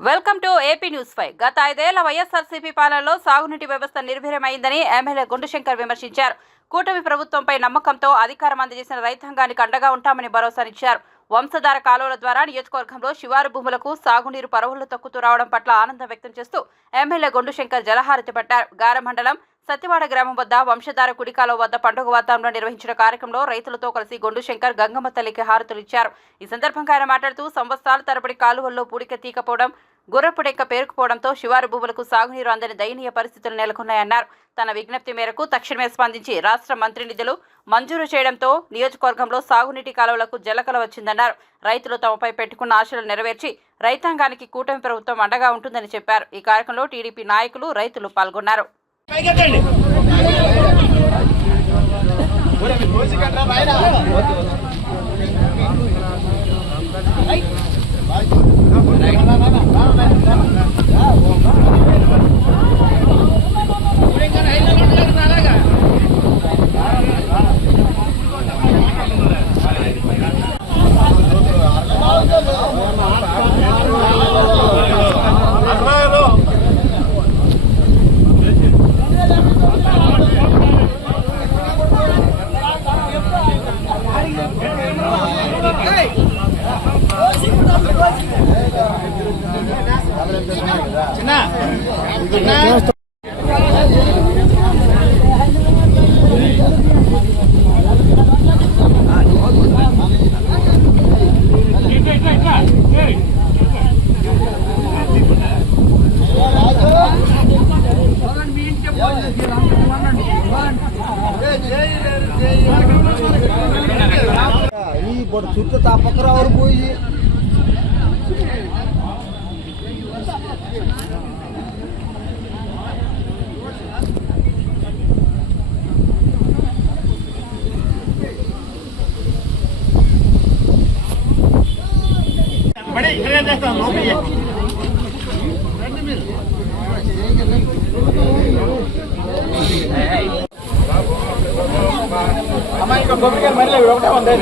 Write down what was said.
Welcome to AP news 5. గత 5 ఏళ్ల వైఎస్ఆర్సీపీ పాలనలో సాగునీటి వ్యవస్థ నిర్వీర్యమైందని ఎమ్మెల్యే గుండుశంకర్ విమర్శించారు. కూటమి ప్రభుత్వంపై నమ్మకంతో అధికారం అందజేసిన రైతాంగానికి అండగా ఉంటామని భరోసానిచ్చారు. వంశధార కాలువల ద్వారా నియోజకవర్గంలో శివారు భూములకు సాగునీరు పరవళ్లు తొక్కుతూ రావడం పట్ల ఆనందం వ్యక్తం చేస్తూ ఎమ్మెల్యే గుండుశంకర్ జలహారతి పట్టారు. గార మండలం సత్యవాడ గ్రామం వద్ద వంశధార కుడికాలువ వద్ద పండుగ వాతావరణంలో నిర్వహించిన కార్యక్రమంలో రైతులతో కలిసి గుండుశంకర్ గంగమ్మ తల్లికి హారతులిచ్చారు. ఈ సందర్భంగా ఆయన మాట్లాడుతూ సంవత్సరాల తరబడి కాలువల్లో పూడిక తీకపోవడం, గుర్రపుడెక్క పేరుకుపోవడంతో శివారు భూములకు సాగునీరు అందని దయనీయ పరిస్థితులు నెలకొన్నాయన్నారు. తన విజ్ఞప్తి మేరకు తక్షణమే స్పందించి రాష్ట్ర మంత్రి నిధులు మంజూరు చేయడంతో నియోజకవర్గంలో సాగునీటి కాలువలకు జలకల వచ్చిందన్నారు. రైతులు తమపై పెట్టుకున్న ఆశలు నెరవేర్చి రైతాంగానికి కూటమి ప్రభుత్వం అండగా ఉంటుందని చెప్పారు. ఈ కార్యక్రమంలో టీడీపీ నాయకులు, రైతులు పాల్గొన్నారు. చుట్టూ తప్పకరావు పోయి అమ్మాయి ఇంకా కొబ్బరికాయలు మళ్ళీ ఒకటే ఉంది.